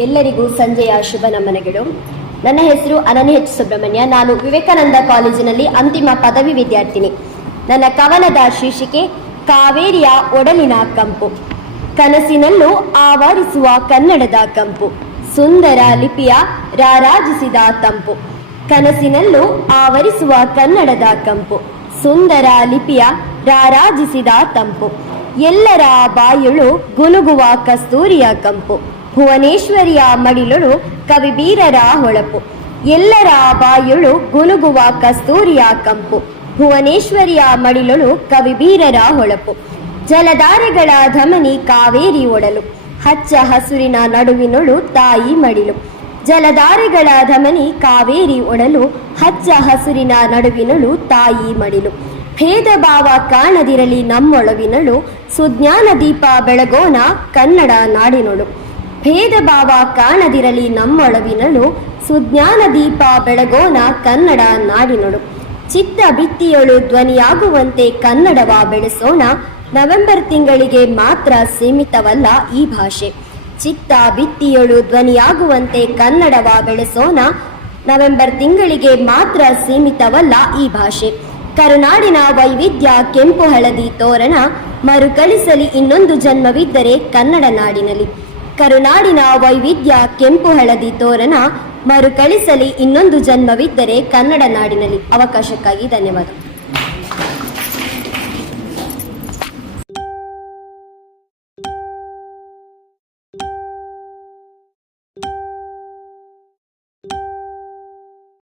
ಎಲ್ಲರಿಗೂ ಸಂಜೆಯ ಶುಭ ನಮನಗಳು. ನನ್ನ ಹೆಸರು ಅನನ್ಯ ಎಚ್ ಸುಬ್ರಹ್ಮಣ್ಯ. ನಾನು ವಿವೇಕಾನಂದ ಕಾಲೇಜಿನಲ್ಲಿ ಅಂತಿಮ ಪದವಿ ವಿದ್ಯಾರ್ಥಿನಿ. ನನ್ನ ಕವನದ ಶೀರ್ಷಿಕೆ, ಕಾವೇರಿಯ ಒಡಲಿನ ಕಂಪು. ಕನಸಿನಲ್ಲೂ ಆವರಿಸುವ ಕನ್ನಡದ ಕಂಪು. ಸುಂದರ ಲಿಪಿಯ ರಾರಾಜಿಸಿದ ತಂಪು. ಕನಸಿನಲ್ಲೂ ಆವರಿಸುವ ಕನ್ನಡದ ಕಂಪು. ಸುಂದರ ಲಿಪಿಯ ರಾರಾಜಿಸಿದ ತಂಪು. ಎಲ್ಲರ ಬಾಯಿಳು ಗುನುಗುವ ಕಸ್ತೂರಿಯ ಕಂಪು. ಭುವನೇಶ್ವರಿಯ ಮಡಿಲೊಳು ಕವಿಬೀರರ ಹೊಳಪು. ಎಲ್ಲರ ಬಾಯೊಳು ಗುನುಗುವ ಕಸ್ತೂರಿಯ ಕಂಪು. ಭುವನೇಶ್ವರಿಯ ಮಡಿಲೊಳು ಕವಿಬೀರರ ಹೊಳಪು. ಜಲಧಾರೆಗಳ ಧಮನಿ ಕಾವೇರಿ ಒಡಲು. ಹಚ್ಚ ಹಸುರಿನ ನಡುವಿನೊಳು ತಾಯಿ ಮಡಿಲು. ಜಲಧಾರೆಗಳ ಧಮನಿ ಕಾವೇರಿ ಒಡಲು. ಹಚ್ಚ ಹಸುರಿನ ನಡುವಿನಳು ತಾಯಿ ಮಡಿಲು. ಭೇದ ಭಾವ ಕಾಣದಿರಲಿ ನಮ್ಮೊಳವಿನಳು. ಸುಜ್ಞಾನ ದೀಪ ಬೆಳಗೋಣ ಕನ್ನಡ ನಾಡಿನೊಳು. ಭೇದ ಭಾವ ಕಾಣದಿರಲಿ ನಮ್ಮೊಳವಿನಳು ಸುಜ್ಞಾನ ದೀಪ ಬೆಳಗೋಣ ಕನ್ನಡ ನಾಡಿನೊಳು. ಚಿತ್ತ ಬಿತ್ತಿಯೊಳು ಧ್ವನಿಯಾಗುವಂತೆ ಕನ್ನಡವ ಬೆಳೆಸೋಣ. ನವೆಂಬರ್ ತಿಂಗಳಿಗೆ ಮಾತ್ರ ಸೀಮಿತವಲ್ಲ ಈ ಭಾಷೆ. ಚಿತ್ತ ಬಿತ್ತಿಯೊಳು ಧ್ವನಿಯಾಗುವಂತೆ ಕನ್ನಡವ ಬೆಳೆಸೋಣ. ನವೆಂಬರ್ ತಿಂಗಳಿಗೆ ಮಾತ್ರ ಸೀಮಿತವಲ್ಲ ಈ ಭಾಷೆ. ಕರುನಾಡಿನ ವೈವಿಧ್ಯ ಕೆಂಪು ಹಳದಿ ತೋರಣ. ಮರುಕಳಿಸಲಿ ಇನ್ನೊಂದು ಜನ್ಮವಿದ್ದರೆ ಕನ್ನಡ ನಾಡಿನಲ್ಲಿ. ಕರುನಾಡಿನ ವೈವಿಧ್ಯ ಕೆಂಪು ಹಳದಿ ತೋರಣ ಮರುಕಳಿಸಲಿ ಇನ್ನೊಂದು ಜನ್ಮವಿದ್ದರೆ ಕನ್ನಡ ನಾಡಿನಲ್ಲಿ ಅವಕಾಶಕ್ಕಾಗಿ ಧನ್ಯವಾದ.